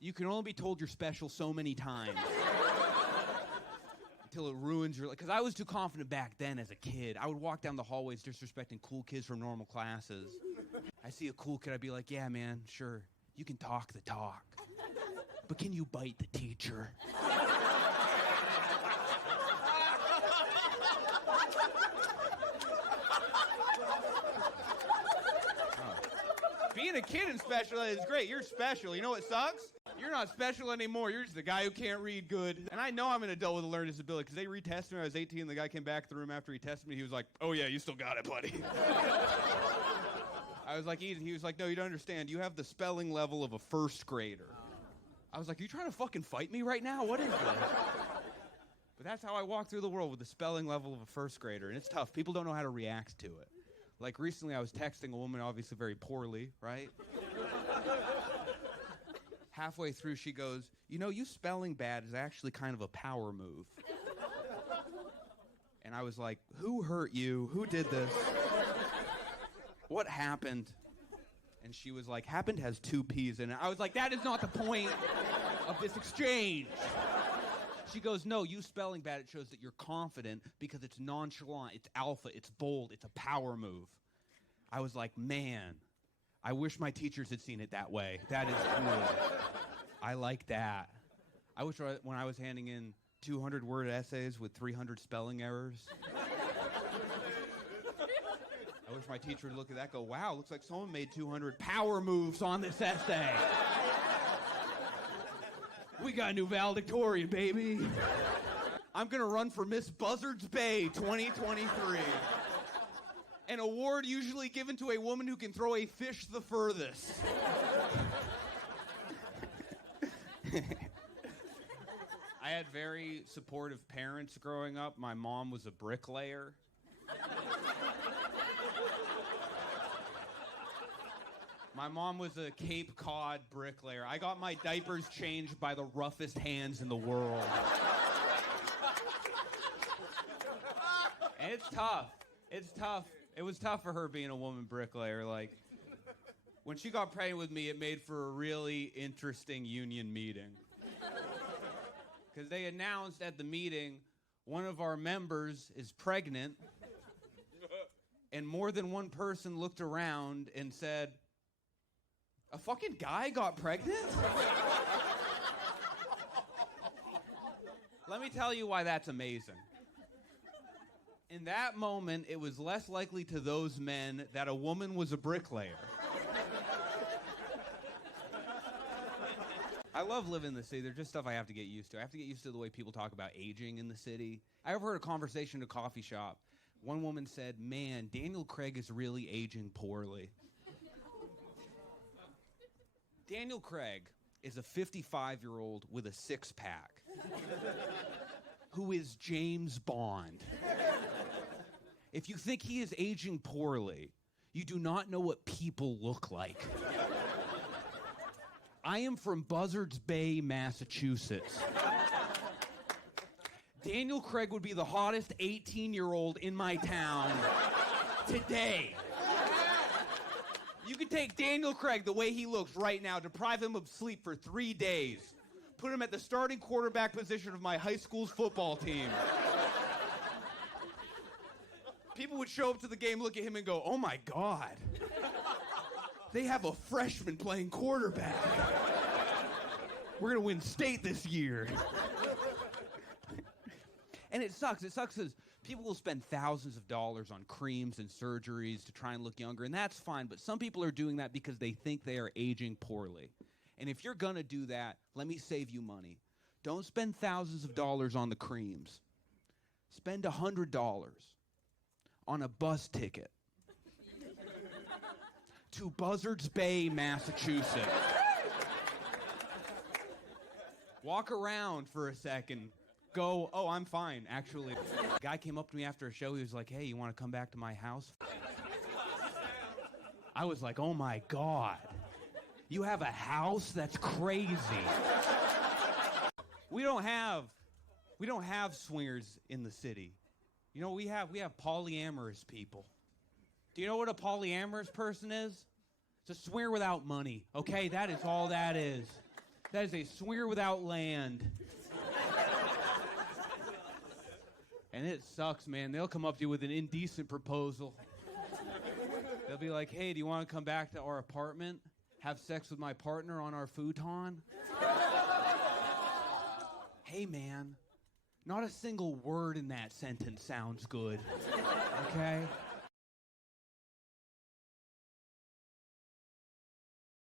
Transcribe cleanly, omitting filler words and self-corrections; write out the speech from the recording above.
You can only be told you're special so many times. Until it ruins your life. Because I was too confident back then as a kid. I would walk down the hallways disrespecting cool kids from normal classes. I see a cool kid, I'd be like, yeah, man, sure. You can talk the talk. But can you bite the teacher? Being a kid in special ed is great. You're special. You know what sucks? You're not special anymore. You're just the guy who can't read good. And I know I'm an adult with a learning disability because they retested me when I was 18. The guy came back to the room after he tested me. He was like, oh, yeah, you still got it, buddy. I was like, easy. He was like, no, you don't understand. You have the spelling level of a first grader. I was like, are you trying to fucking fight me right now? What is this? But that's how I walk through the world, with the spelling level of a first grader. And it's tough. People don't know how to react to it. Like recently I was texting a woman, obviously very poorly, right? Halfway through she goes, you know, you spelling bad is actually kind of a power move. And I was like, who hurt you? Who did this? What happened? And she was like, happened has 2 P's in it. I was like, that is not the point of this exchange. She goes, no, you spelling bad, it shows that you're confident because it's nonchalant, it's alpha, it's bold, it's a power move. I was like, man, I wish my teachers had seen it that way. That is cool. I like that. I wish when I was handing in 200-word essays with 300 spelling errors, I wish my teacher would look at that and go, wow, looks like someone made 200 power moves on this essay. We got a new valedictorian, baby. I'm going to run for Miss BUZZARDS Bay 2023. An award usually given to a woman who can throw a fish the furthest. I had very supportive parents growing up. My mom was a bricklayer. My mom was a Cape Cod bricklayer. I got my diapers changed by the roughest hands in the world. And it's tough. It's tough. It was tough for her being a woman bricklayer. Like, when she got pregnant with me, it made for a really interesting union meeting. Because they announced at the meeting, one of our members is pregnant, and more than one person looked around and said, a fucking guy got pregnant? Let me tell you why that's amazing. In that moment, it was less likely to those men that a woman was a bricklayer. I love living in the city. There's just stuff I have to get used to. I have to get used to the way people talk about aging in the city. I overheard a conversation at a coffee shop. One woman said, man, Daniel Craig is really aging poorly. Daniel Craig is a 55-year-old with a six-pack who is James Bond. If you think he is aging poorly, you do not know what people look like. I am from Buzzards Bay, Massachusetts. Daniel Craig would be the hottest 18-year-old in my town today. You could take Daniel Craig the way he looks right now, deprive him of sleep for 3 days, put him at the starting quarterback position of my high school's football team. People would show up to the game, look at him and go, oh my God, they have a freshman playing quarterback. We're going to win state this year. And it sucks. It sucks because people will spend thousands of dollars on creams and surgeries to try and look younger, and that's fine, but some people are doing that because they think they are aging poorly. And if you're going to do that, let me save you money. Don't spend thousands of dollars on the creams. Spend $100 on a bus ticket to Buzzards Bay, Massachusetts. Walk around for a second. Go, oh, I'm fine, actually. A guy came up to me after a show. He was like, hey, you want to come back to my house? I was like, oh my God. You have a house? That's crazy. We don't have swingers in the city. You know, we have polyamorous people. Do you know what a polyamorous person is? It's a swinger without money, okay? That is all that is. That is a swinger without land. And it sucks, man. They'll come up to you with an indecent proposal. They'll be like, hey, do you want to come back to our apartment? Have sex with my partner on our futon? Hey, man, not a single word in that sentence sounds good, okay?